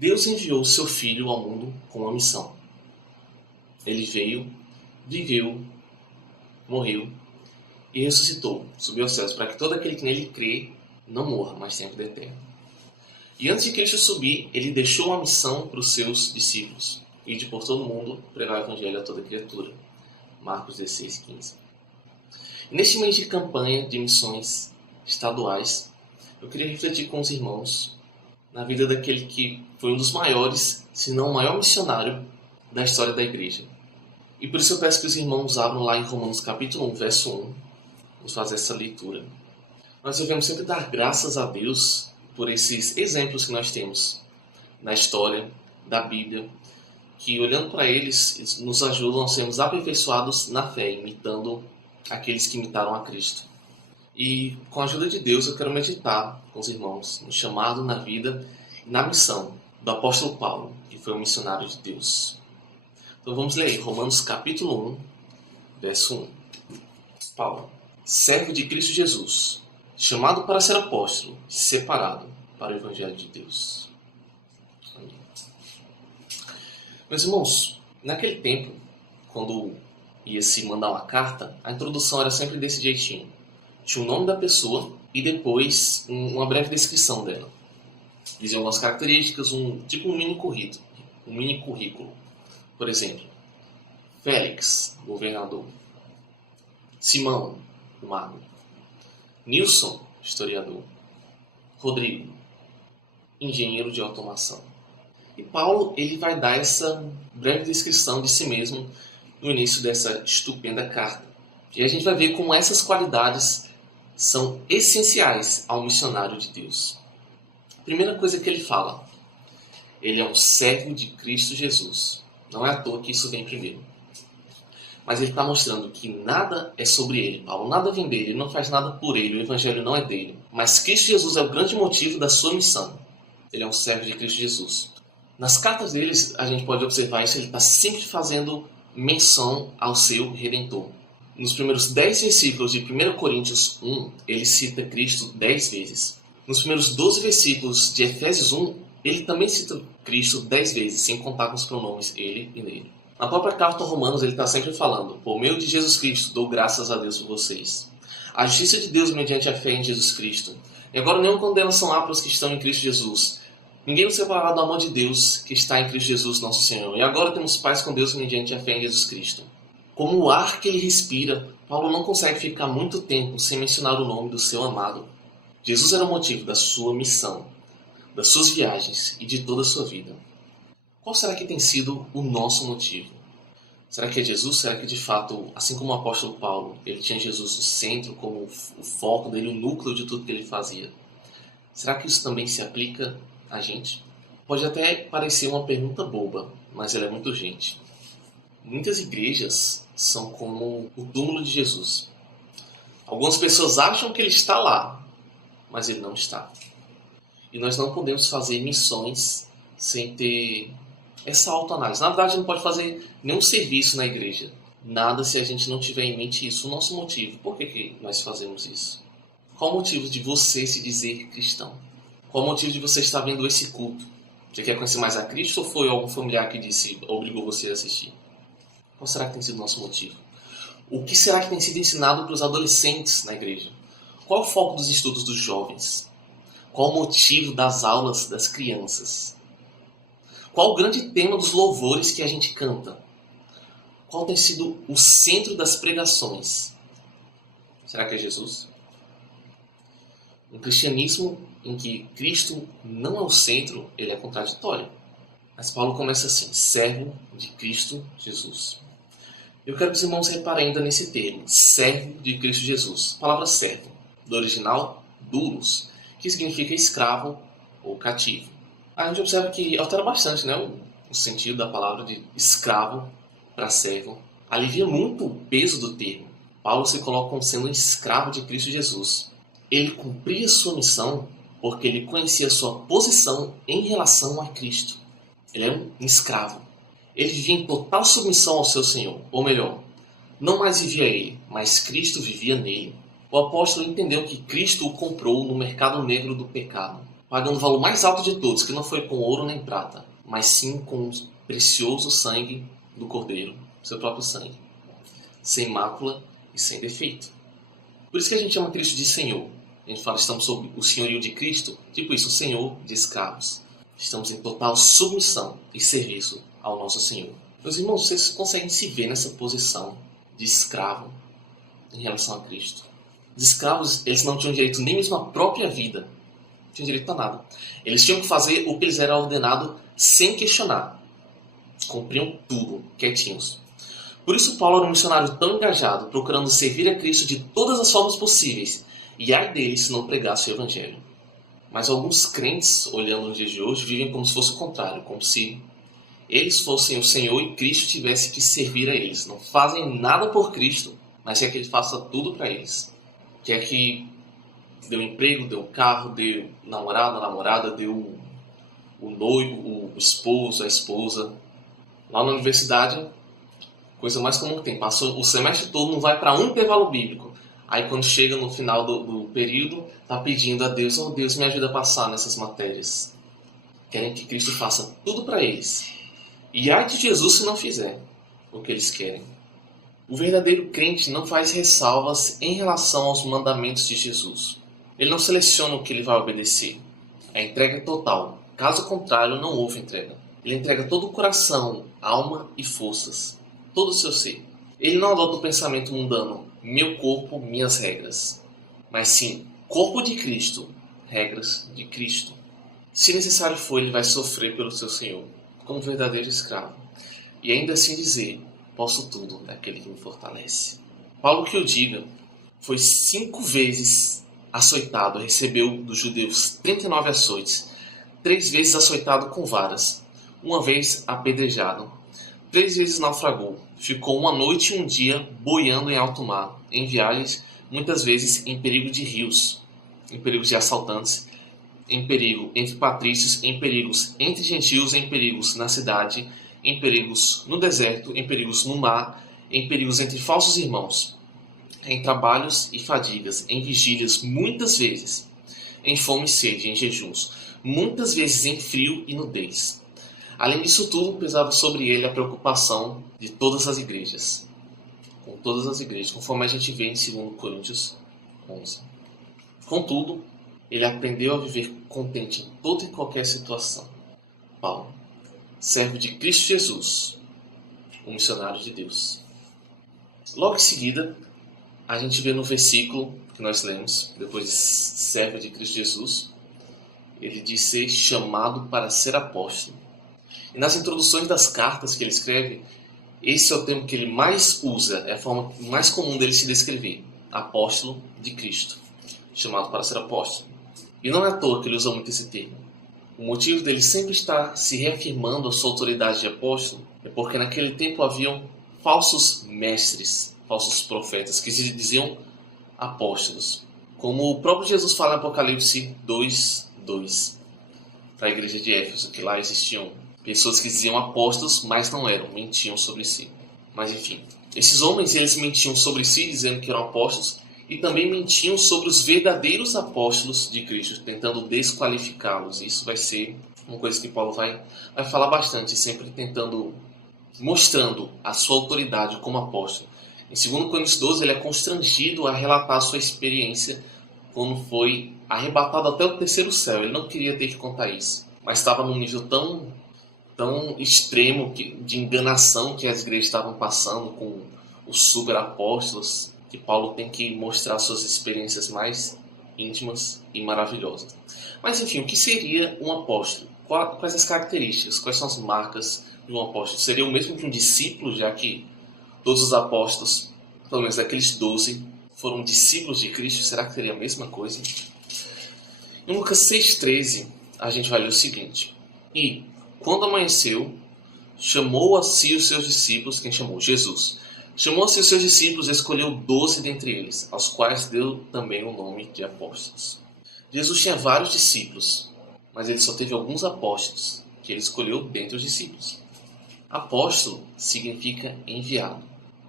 Deus enviou seu Filho ao mundo com uma missão. Ele veio, viveu, morreu e ressuscitou, subiu aos céus, para que todo aquele que nele crê não morra, mas tenha vida eterna. E antes de Cristo subir, ele deixou uma missão para os seus discípulos: ide por todo mundo, pregar o evangelho a toda criatura. Marcos 16:15. E neste mês de campanha de missões estaduais, eu queria refletir com os irmãos na vida daquele que foi um dos maiores, se não o maior missionário da história da igreja. E por isso eu peço que os irmãos abram lá em Romanos capítulo 1, verso 1. Vamos fazer essa leitura. Nós devemos sempre dar graças a Deus por esses exemplos que nós temos na história da Bíblia, que olhando para eles nos ajudam a sermos aperfeiçoados na fé, imitando aqueles que imitaram a Cristo. E com a ajuda de Deus eu quero meditar com os irmãos no chamado, na vida e na missão do apóstolo Paulo, que foi um missionário de Deus. Então vamos ler Romanos capítulo 1, verso 1. Paulo, servo de Cristo Jesus, chamado para ser apóstolo, separado para o evangelho de Deus. Amém. Meus irmãos, naquele tempo, quando ia se mandar uma carta, a introdução era sempre desse jeitinho. Tinha o nome da pessoa e depois uma breve descrição dela. Dizia algumas características, um mini currículo. Por exemplo, Félix, governador. Simão, mago. Nilson, historiador. Rodrigo, engenheiro de automação. E Paulo ele vai dar essa breve descrição de si mesmo no início dessa estupenda carta. E a gente vai ver como essas qualidades são essenciais ao missionário de Deus. A primeira coisa que ele fala, ele é um servo de Cristo Jesus. Não é à toa que isso vem primeiro. Mas ele está mostrando que nada é sobre ele. Paulo nada vem dele, ele não faz nada por ele, o evangelho não é dele. Mas Cristo Jesus é o grande motivo da sua missão. Ele é um servo de Cristo Jesus. Nas cartas deles, a gente pode observar isso, ele está sempre fazendo menção ao seu Redentor. Nos primeiros 10 versículos de 1 Coríntios 1, ele cita Cristo 10 vezes. Nos primeiros 12 versículos de Efésios 1, ele também cita Cristo 10 vezes, sem contar com os pronomes ele e nele. Na própria carta aos Romanos, ele está sempre falando: por meio de Jesus Cristo, dou graças a Deus por vocês. A justiça de Deus mediante a fé em Jesus Cristo. E agora nenhuma condenação há para os que estão em Cristo Jesus. Ninguém nos separará do amor de Deus que está em Cristo Jesus, nosso Senhor. E agora temos paz com Deus mediante a fé em Jesus Cristo. Como o ar que ele respira, Paulo não consegue ficar muito tempo sem mencionar o nome do seu amado. Jesus era o motivo da sua missão, das suas viagens e de toda a sua vida. Qual será que tem sido o nosso motivo? Será que é Jesus? Será que de fato, assim como o apóstolo Paulo, ele tinha Jesus no centro como o foco dele, o núcleo de tudo que ele fazia? Será que isso também se aplica a gente? Pode até parecer uma pergunta boba, mas ela é muito urgente. Muitas igrejas são como o túmulo de Jesus. Algumas pessoas acham que ele está lá, mas ele não está. E nós não podemos fazer missões sem ter essa autoanálise. Na verdade, não pode fazer nenhum serviço na igreja. Nada se a gente não tiver em mente isso. O nosso motivo. Por que nós fazemos isso? Qual o motivo de você se dizer cristão? Qual o motivo de você estar vendo esse culto? Você quer conhecer mais a Cristo ou foi algum familiar que obrigou você a assistir? Qual será que tem sido o nosso motivo? O que será que tem sido ensinado para os adolescentes na igreja? Qual é o foco dos estudos dos jovens? Qual o motivo das aulas das crianças? Qual o grande tema dos louvores que a gente canta? Qual tem sido o centro das pregações? Será que é Jesus? Um cristianismo em que Cristo não é o centro, ele é contraditório. Mas Paulo começa assim: servo de Cristo Jesus. Eu quero que os irmãos reparem ainda nesse termo, servo de Cristo Jesus. A palavra servo, do original, doulos, que significa escravo ou cativo. A gente observa que altera bastante, né, o sentido da palavra de escravo para servo. Alivia muito o peso do termo. Paulo se coloca como sendo um escravo de Cristo Jesus. Ele cumpria sua missão porque ele conhecia sua posição em relação a Cristo. Ele era um escravo. Ele vivia em total submissão ao seu Senhor. Ou melhor, não mais vivia ele, mas Cristo vivia nele. O apóstolo entendeu que Cristo o comprou no mercado negro do pecado. pagando o valor mais alto de todos, que não foi com ouro nem prata, mas sim com o precioso sangue do Cordeiro, seu próprio sangue, sem mácula e sem defeito. Por isso que a gente chama Cristo de Senhor. A gente fala que estamos sob o senhorio de Cristo, tipo isso, o Senhor de escravos. Estamos em total submissão e serviço ao nosso Senhor. Meus irmãos, vocês conseguem se ver nessa posição de escravo em relação a Cristo? Os escravos, eles não tinham direito nem mesmo à própria vida. Não tinham direito a nada. Eles tinham que fazer o que lhes era ordenado sem questionar. Cumpriam tudo, quietinhos. Por isso Paulo era um missionário tão engajado, procurando servir a Cristo de todas as formas possíveis, e ai deles se não pregasse o Evangelho. Mas alguns crentes, olhando nos dias de hoje, vivem como se fosse o contrário, como se eles fossem o Senhor e Cristo tivesse que servir a eles. Não fazem nada por Cristo, mas quer que Ele faça tudo para eles. Quer que dê um emprego, dê um carro, dê namorada, dê o noivo, o esposo, a esposa. Lá na universidade, coisa mais comum que tem. Passou o semestre todo, não vai para um intervalo bíblico. Aí quando chega no final do período, está pedindo a Deus, oh Deus, me ajuda a passar nessas matérias. Querem que Cristo faça tudo para eles. E ai de Jesus se não fizer o que eles querem. O verdadeiro crente não faz ressalvas em relação aos mandamentos de Jesus. Ele não seleciona o que ele vai obedecer. A entrega é total. Caso contrário, não houve entrega. Ele entrega todo o coração, alma e forças. Todo o seu ser. Ele não adota o pensamento mundano, meu corpo, minhas regras. Mas sim, corpo de Cristo, regras de Cristo. Se necessário for, ele vai sofrer pelo seu Senhor, como verdadeiro escravo. E ainda assim dizer, posso tudo daquele que me fortalece. Paulo que o diga, foi 5 vezes açoitado, recebeu dos judeus 39 açoites, 3 vezes açoitado com varas, 1 vez apedrejado, 3 vezes naufragou, ficou 1 noite e 1 dia boiando em alto mar, em viagens, muitas vezes em perigo de rios, em perigos de assaltantes, em perigo entre patrícios, em perigos entre gentios, em perigos na cidade, em perigos no deserto, em perigos no mar, em perigos entre falsos irmãos, em trabalhos e fadigas, em vigílias muitas vezes, em fome e sede, em jejuns, muitas vezes em frio e nudez. Além disso tudo, pesava sobre ele a preocupação de todas as igrejas. Com todas as igrejas, conforme a gente vê em 2 Coríntios 11. Contudo, ele aprendeu a viver contente em toda e qualquer situação. Paulo, servo de Cristo Jesus, um missionário de Deus. Logo em seguida, a gente vê no versículo que nós lemos, depois de servo de Cristo Jesus, ele diz ser chamado para ser apóstolo. E nas introduções das cartas que ele escreve, esse é o termo que ele mais usa, é a forma mais comum dele se descrever, apóstolo de Cristo, chamado para ser apóstolo. E não é à toa que ele usa muito esse termo. O motivo dele sempre estar se reafirmando a sua autoridade de apóstolo é porque naquele tempo haviam falsos mestres, falsos profetas, que se diziam apóstolos. Como o próprio Jesus fala em Apocalipse 2:2, para a igreja de Éfeso, que lá existiam pessoas que diziam apóstolos, mas não eram, mentiam sobre si. Mas enfim, esses homens eles mentiam sobre si, dizendo que eram apóstolos, e também mentiam sobre os verdadeiros apóstolos de Cristo, tentando desqualificá-los. Isso vai ser uma coisa que Paulo vai falar bastante, sempre tentando, mostrando a sua autoridade como apóstolo. Em 2 Coríntios 12, ele é constrangido a relatar a sua experiência quando foi arrebatado até o 3º céu. Ele não queria ter que contar isso, mas estava num nível tão extremo de enganação que as igrejas estavam passando com os superapóstolos, que Paulo tem que mostrar suas experiências mais íntimas e maravilhosas. Mas enfim, o que seria um apóstolo? Quais as características, quais são as marcas de um apóstolo? Seria o mesmo que um discípulo, já que todos os apóstolos, pelo menos daqueles 12, foram discípulos de Cristo? Será que seria a mesma coisa? Em Lucas 6,13, a gente vai ler o seguinte: E, quando amanheceu, chamou a si os seus discípulos. Quem chamou? Jesus. Chamou a si os seus discípulos e escolheu 12 dentre eles, aos quais deu também o nome de apóstolos. Jesus tinha vários discípulos, mas ele só teve alguns apóstolos, que ele escolheu dentre os discípulos. Apóstolo significa enviado.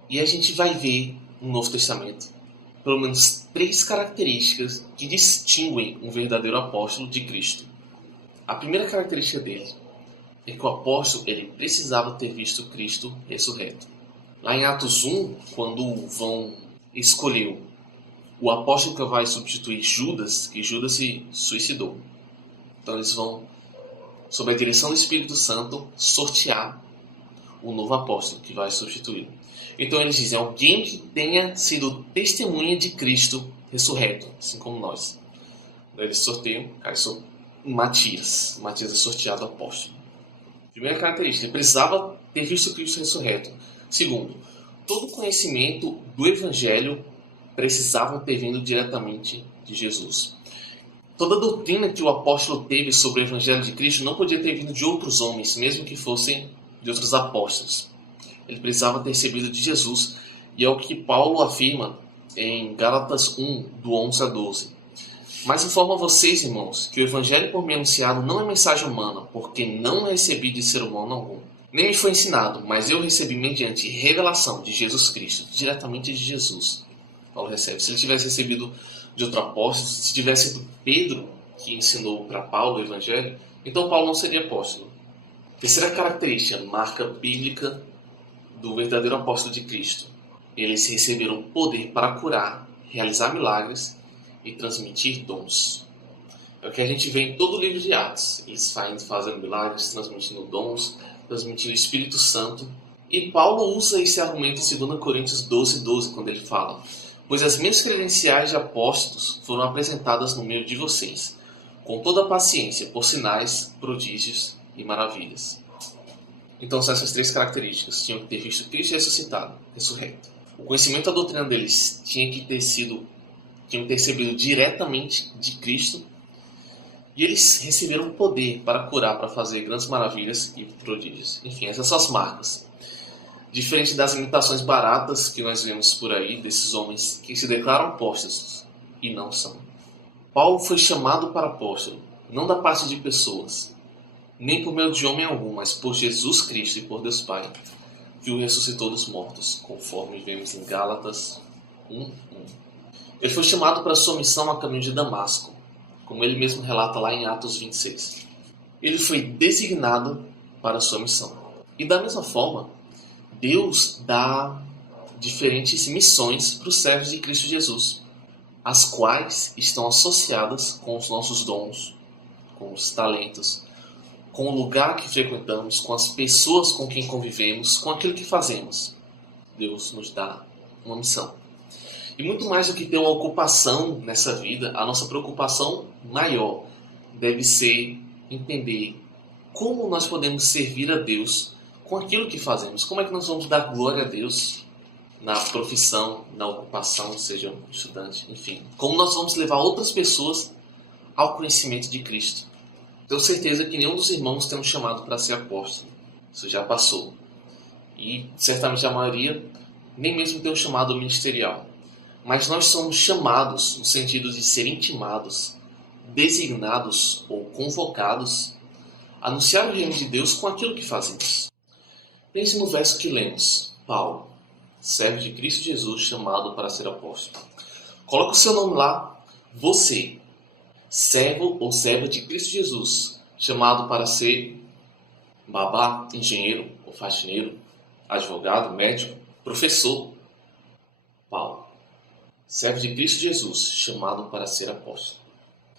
E a gente vai ver no Novo Testamento pelo menos 3 características que distinguem um verdadeiro apóstolo de Cristo. A primeira característica dele é que o apóstolo ele precisava ter visto Cristo ressurreto. Lá em Atos 1, quando vão escolher o apóstolo que vai substituir Judas, que Judas se suicidou. Então eles vão, sob a direção do Espírito Santo, sortear o novo apóstolo que vai substituir. Então eles dizem, alguém que tenha sido testemunha de Cristo ressurreto, assim como nós. Daí eles sorteiam, cai sobre Matias. Matias é sorteado apóstolo. Primeira característica, ele precisava ter visto Cristo ressurreto. Segundo, todo conhecimento do Evangelho precisava ter vindo diretamente de Jesus. Toda a doutrina que o apóstolo teve sobre o Evangelho de Cristo não podia ter vindo de outros homens, mesmo que fossem de outros apóstolos. Ele precisava ter recebido de Jesus, e é o que Paulo afirma em Gálatas 1, do 11 a 12. Mas informo a vocês, irmãos, que o Evangelho por mim anunciado não é mensagem humana, porque não recebi de ser humano algum. Nem me foi ensinado, mas eu recebi mediante revelação de Jesus Cristo, diretamente de Jesus. Paulo recebe. Se ele tivesse recebido de outro apóstolo, se tivesse sido Pedro que ensinou para Paulo o Evangelho, então Paulo não seria apóstolo. Terceira característica, marca bíblica do verdadeiro apóstolo de Cristo. Eles receberam poder para curar, realizar milagres e transmitir dons. É o que a gente vê em todo o livro de Atos. Eles fazendo milagres, transmitindo dons, transmitindo o Espírito Santo. E Paulo usa esse argumento em 2 Coríntios 12, 12, quando ele fala: pois as minhas credenciais de apóstolos foram apresentadas no meio de vocês, com toda a paciência, por sinais, prodígios e maravilhas. Então são essas três características. Tinham que ter visto Cristo ressuscitado, ressurreto. O conhecimento da doutrina deles tinham que ter recebido diretamente de Cristo. E eles receberam poder para curar, para fazer grandes maravilhas e prodígios. Enfim, essas são as marcas. Diferente das imitações baratas que nós vemos por aí, desses homens que se declaram apóstolos e não são. Paulo foi chamado para apóstolo, não da parte de pessoas, nem por meio de homem algum, mas por Jesus Cristo e por Deus Pai, que o ressuscitou dos mortos, conforme vemos em Gálatas 1:1. Ele foi chamado para sua missão a caminho de Damasco, como ele mesmo relata lá em Atos 26. Ele foi designado para a sua missão. E da mesma forma, Deus dá diferentes missões para os servos de Cristo Jesus, as quais estão associadas com os nossos dons, com os talentos, com o lugar que frequentamos, com as pessoas com quem convivemos, com aquilo que fazemos. Deus nos dá uma missão. E muito mais do que ter uma ocupação nessa vida, a nossa preocupação maior deve ser entender como nós podemos servir a Deus com aquilo que fazemos. Como é que nós vamos dar glória a Deus na profissão, na ocupação, seja um estudante, enfim. Como nós vamos levar outras pessoas ao conhecimento de Cristo. Tenho certeza que nenhum dos irmãos tem um chamado para ser apóstolo. Isso já passou. E certamente a maioria nem mesmo tem um chamado ministerial. Mas nós somos chamados no sentido de ser intimados, designados ou convocados a anunciar o reino de Deus com aquilo que fazemos. Pense no verso que lemos. Paulo, servo de Cristo Jesus, chamado para ser apóstolo. Coloque o seu nome lá. Você, servo ou serva de Cristo Jesus, chamado para ser babá, engenheiro ou faxineiro, advogado, médico, professor. Paulo, servo de Cristo Jesus, chamado para ser apóstolo.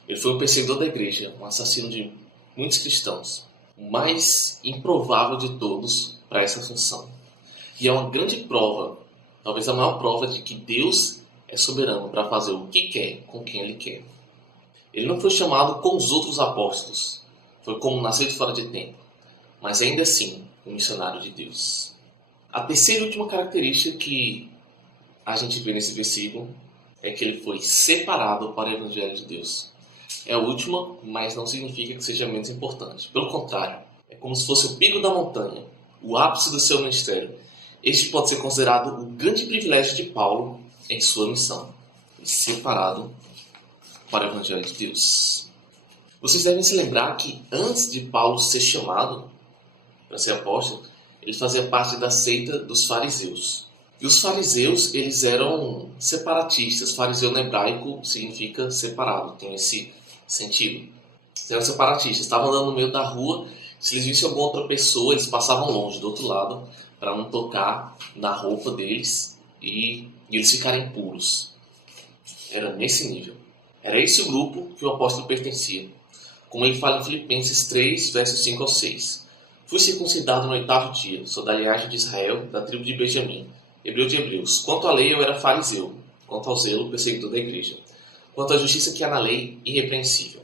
Ele foi um perseguidor da igreja, um assassino de muitos cristãos, o mais improvável de todos para essa função. E é uma grande prova, talvez a maior prova, de que Deus é soberano para fazer o que quer com quem Ele quer. Ele não foi chamado como os outros apóstolos, foi como nascido fora de tempo, mas ainda assim, um missionário de Deus. A terceira e última característica que a gente vê nesse versículo é que ele foi separado para o Evangelho de Deus. É a última, mas não significa que seja menos importante. Pelo contrário, é como se fosse o pico da montanha, o ápice do seu ministério. Este pode ser considerado o grande privilégio de Paulo em sua missão, separado para o Evangelho de Deus. Vocês devem se lembrar que antes de Paulo ser chamado para ser apóstolo, ele fazia parte da seita dos fariseus. E os fariseus, eles eram separatistas. Fariseu no hebraico significa separado, tem esse sentido. Eles que eram separatistas. Estavam andando no meio da rua, se eles vissem alguma outra pessoa, eles passavam longe, do outro lado, para não tocar na roupa deles e eles ficarem puros. Era nesse nível. Era esse o grupo que o apóstolo pertencia. Como ele fala em Filipenses 3, versos 5 ao 6. Fui circuncidado no 8º dia, sou da linhagem de Israel, da tribo de Benjamim, hebreu de hebreus. Quanto à lei, eu era fariseu. Quanto ao zelo, perseguidor da igreja. Quanto à justiça que há na lei, irrepreensível.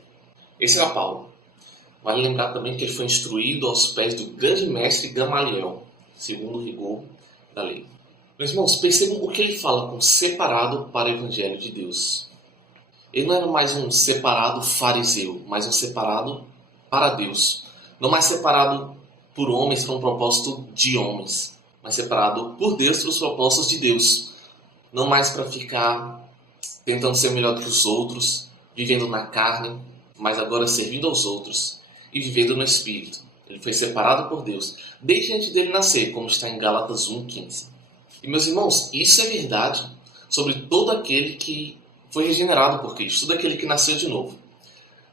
Esse era Paulo. Vale lembrar também que ele foi instruído aos pés do grande mestre Gamaliel, segundo o rigor da lei. Meus irmãos, percebam o que ele fala com separado para o evangelho de Deus. Ele não era mais um separado fariseu, mas um separado para Deus. Não mais separado por homens para um propósito de homens, mas separado por Deus para os propósitos de Deus. Não mais para ficar tentando ser melhor do que os outros, vivendo na carne, mas agora servindo aos outros e vivendo no Espírito. Ele foi separado por Deus desde antes dele nascer, como está em Gálatas 1,15. E meus irmãos, isso é verdade sobre todo aquele que foi regenerado por Cristo, todo aquele que nasceu de novo.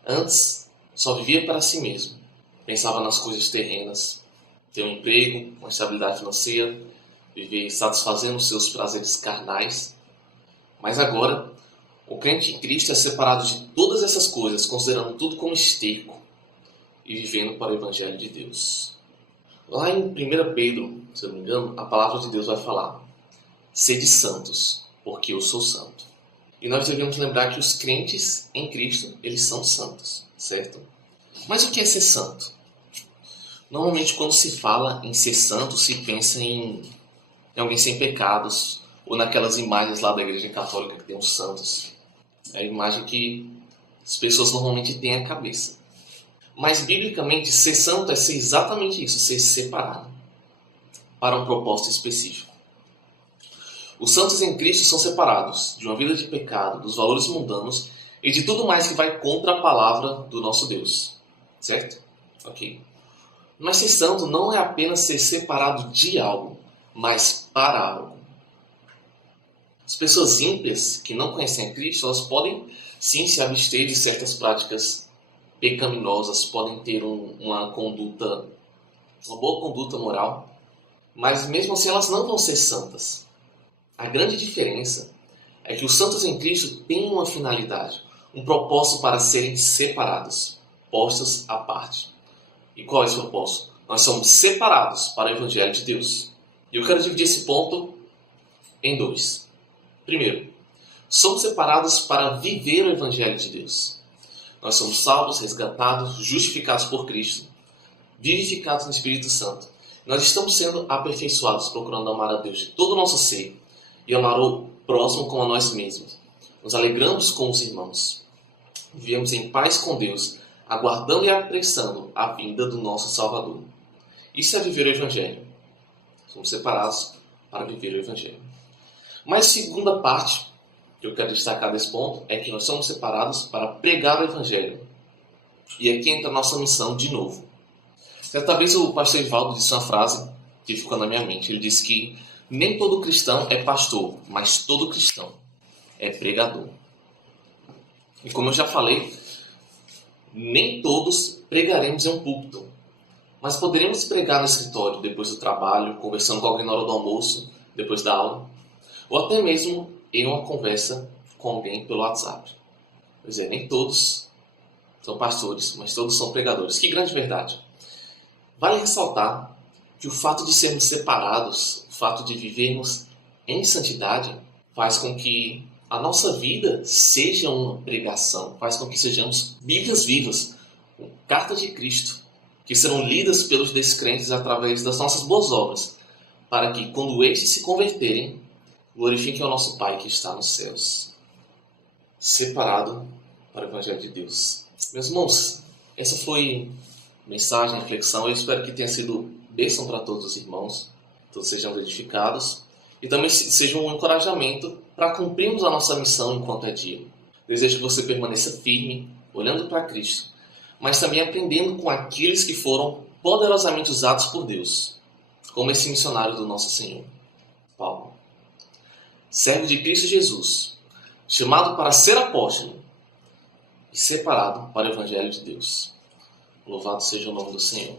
Antes, só vivia para si mesmo. Pensava nas coisas terrenas, ter um emprego, uma estabilidade financeira, viver satisfazendo os seus prazeres carnais. Mas agora, o crente em Cristo é separado de todas essas coisas, considerando tudo como esterco e vivendo para o Evangelho de Deus. Lá em 1 Pedro, se eu não me engano, a palavra de Deus vai falar: sede santos, porque eu sou santo. E nós devemos lembrar que os crentes em Cristo, eles são santos, certo? Mas o que é ser santo? Normalmente, quando se fala em ser santo, se pensa em alguém sem pecados, ou naquelas imagens lá da Igreja Católica que tem os santos. É a imagem que as pessoas normalmente têm à cabeça. Mas, biblicamente, ser santo é ser exatamente isso, ser separado para um propósito específico. Os santos em Cristo são separados de uma vida de pecado, dos valores mundanos e de tudo mais que vai contra a palavra do nosso Deus. Certo? Ok. Mas ser santo não é apenas ser separado de algo, mas para algo. As pessoas ímpias que não conhecem a Cristo, elas podem sim se abster de certas práticas pecaminosas, podem ter uma boa conduta moral, mas mesmo assim elas não vão ser santas. A grande diferença é que os santos em Cristo têm uma finalidade, um propósito para serem separados, postos à parte. E qual é esse propósito? Nós somos separados para o Evangelho de Deus. E eu quero dividir esse ponto em dois. Primeiro, somos separados para viver o Evangelho de Deus. Nós somos salvos, resgatados, justificados por Cristo, vivificados no Espírito Santo. Nós estamos sendo aperfeiçoados, procurando amar a Deus de todo o nosso ser e amar o próximo como a nós mesmos. Nos alegramos com os irmãos. Vivemos em paz com Deus, aguardando e apressando a vinda do nosso Salvador. Isso é viver o Evangelho. Somos separados para viver o Evangelho. Mas a segunda parte que eu quero destacar desse ponto é que nós somos separados para pregar o Evangelho. E aqui entra a nossa missão de novo. Certa vez o pastor Evaldo disse uma frase que ficou na minha mente. Ele disse que nem todo cristão é pastor, mas todo cristão é pregador. E como eu já falei, nem todos pregaremos em um púlpito, mas poderemos pregar no escritório depois do trabalho, conversando com alguém na hora do almoço, depois da aula, ou até mesmo em uma conversa com alguém pelo WhatsApp. Pois é, nem todos são pastores, mas todos são pregadores. Que grande verdade! Vale ressaltar que o fato de sermos separados, o fato de vivermos em santidade, faz com que a nossa vida seja uma pregação, faz com que sejamos Bíblias vivas, cartas de Cristo, que serão lidas pelos descrentes através das nossas boas obras, para que, quando estes se converterem, glorifiquem ao nosso Pai que está nos céus. Separado para o Evangelho de Deus. Meus irmãos, essa foi mensagem, reflexão. Eu espero que tenha sido bênção para todos os irmãos, todos sejam edificados e também seja um encorajamento para cumprirmos a nossa missão enquanto é dia. Desejo que você permaneça firme, olhando para Cristo, mas também aprendendo com aqueles que foram poderosamente usados por Deus, como esse missionário do nosso Senhor, Paulo. Servo de Cristo Jesus, chamado para ser apóstolo, e separado para o Evangelho de Deus. Louvado seja o nome do Senhor.